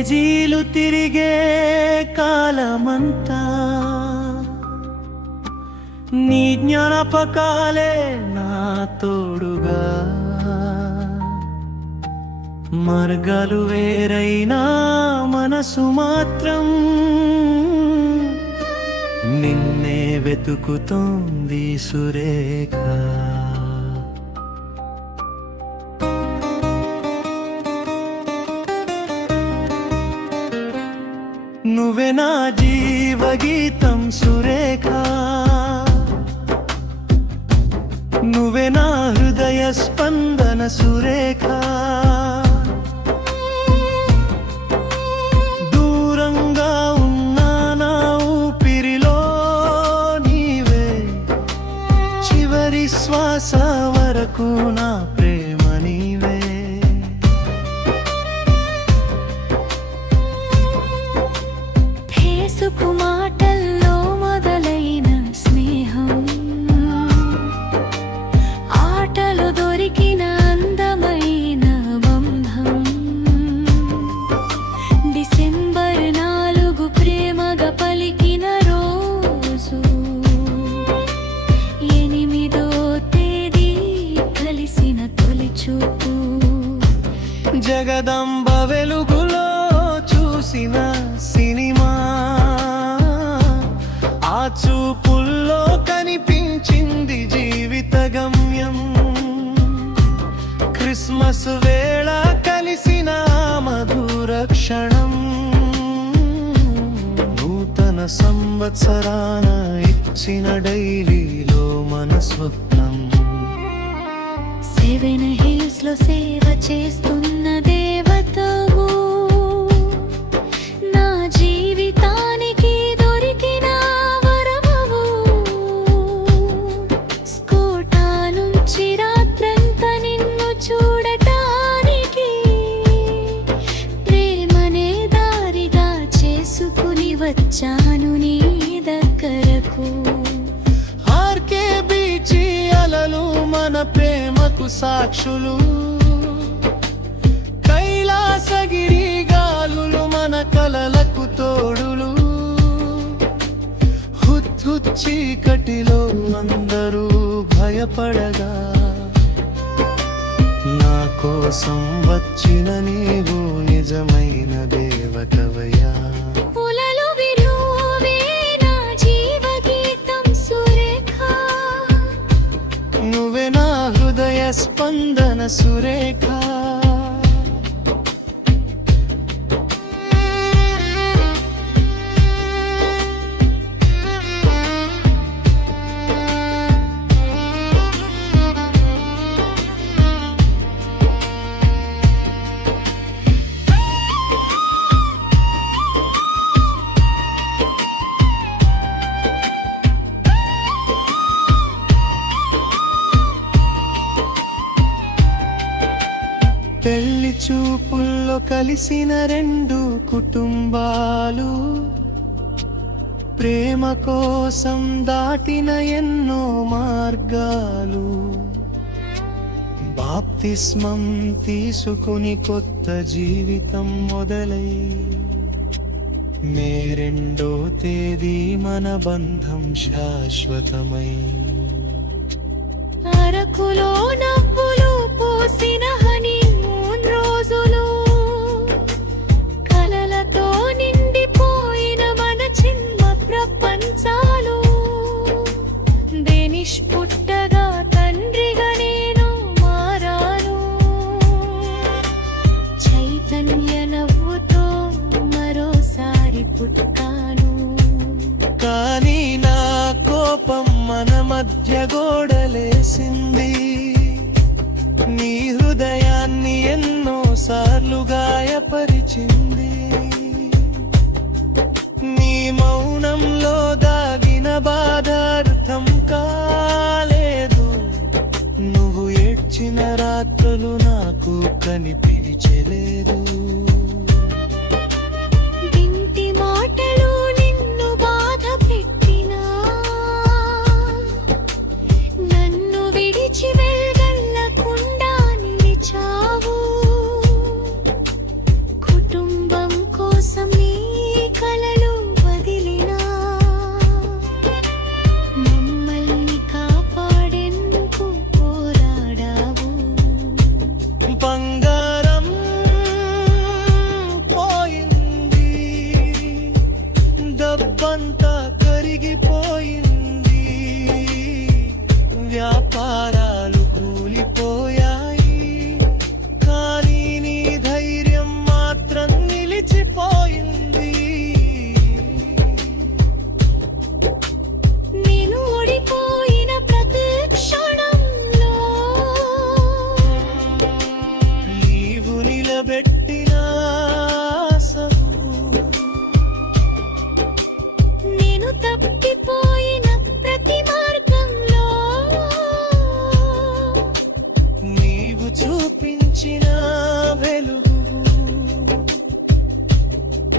పేజీలు తిరిగే కాలమంతా నీ జ్ఞాపకాలే నా తోడుగా. మార్గాలు వేరైనా మనసు మాత్రం నిన్నే వెతుకుతోంది సురేఖ. నువ్వే నా జీవగీతం సురేఖ, నువ్వే నా హృదయ స్పందన సురేఖ. దూరంగా ఉన్నా నా ఊపిరిలో నీవే, చివరి శ్వాస వరకు నా ప్రేమ నీవే. మాటల్లో మొదలైన స్నేహం, ఆటలు దొరికిన అందమైన బంధం. డిసెంబర్ 4 ప్రేమగా పలికిన రోజు, 8వ తేదీ కలిసిన తొలి చూపు. జగదంబ వెలుగులో చూసిన సినిమా, ఆ చూపుల్లో కనిపించింది జీవిత గమ్యం. క్రిస్మస్ వేళ కలిసిన మధుర క్షణం, నూతన సంవత్సరాన ఇచ్చిన డైలీలో మన స్వప్నం. 7 హిల్స్ లో సేవ చేస్తున్న దేవతవు, నా జీవితానికి దొరికిన వరమవు. స్కోటా నుంచి రాత్రంతా నిన్ను చూడటానికి, ప్రేమనే దారిగా చేసుకుని వచ్చాను నీ దగ్గరకు. ఆర్కే బీచి అలలు మన ప్రేమకు సాక్షులు, కైలాసగిరి గాలులు మన కలలకు తోడులు. హుద్హుద్ చీకటిలో అందరూ భయపడగా, నా కోసం వచ్చిన నీవు నిజమైన దేవతవయ్యా. నువ్వే నా హృదయ స్పందన సురేఖ. పెళ్లి చూపుల్లో కలిసిన 2 కుటుంబాలు, ప్రేమ కోసం దాటిన ఎన్నో మార్గాలు. బాప్తిస్మం తీసుకుని కొత్త జీవితం మొదలై, మే 2వ తేదీ మన బంధం శాశ్వతమై. అరకులో నవ్వులు పోసిన హనీమూన్ రోజులు, కలలతో నిండిపోయిన మన చిన్న ప్రపంచాలు. డేనిష్ పుట్టగా తండ్రిగా నేను మారాను, చైతన్య నవ్వుతో మరోసారి పుట్టాను. కానీ నా కోపం మన మధ్య గోడలేసింది, నీ హృదయాన్ని ఎన్నోసార్లు గాయపరిచింది. నీ మౌనంలో దాగిన బాధ అర్థం కాలేదు, నువ్వు ఏడ్చిన రాత్రులు నాకు కనిపించలేదు. ఇంటి మాటలు నిన్ను బాధ పెట్టినా, నన్ను విడిచి వెళ్ళకుండా నిలిచావు. కుటుంబం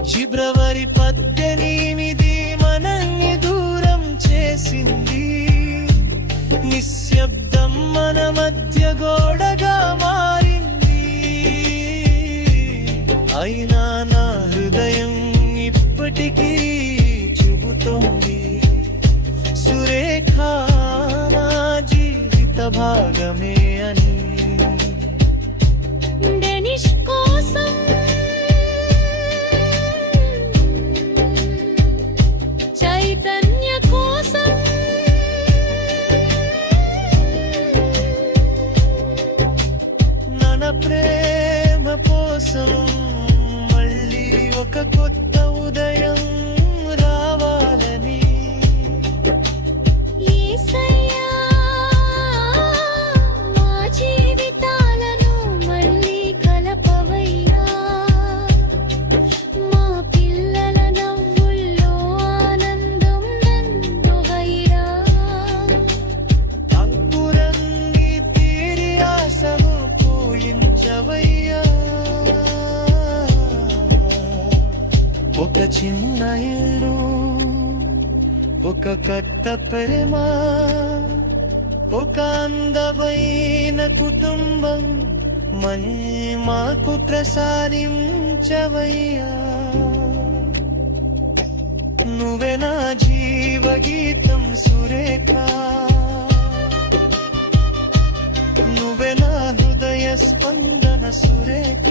ఫిబ్రవరి 18 మనల్ని దూరం చేసింది. నిశ్శబ్దం మన మధ్య గోడగా మారింది. అయినా నా హృదయం ఇప్పటికీ చెబుతోంది, సురేఖ నా జీవిత భాగమే అని. డెనిష్ కోసం చైతన్య కోసం మన ప్రేమ కోసం మళ్ళీ ఒక కొత్త ఉదయం రావాలని. యేసయ్యా మా జీవితాలను మళ్ళీ కలపవయ్యా. మా పిల్లల నవ్వుల్లో ఆనందం నందువయ్యా. అంకురంగి తీరి ఆశలు పూయించవయ్యా. ఒక చిన్న ఇల్లు, ఒక కొత్త ప్రేమ, ఒక అందమైన కుటుంబం మాకు ప్రసాదించవయ్యా. నువ్వే నా జీవగీతం సురేఖ, నువ్వే నా హృదయ స్పందన సురేఖ.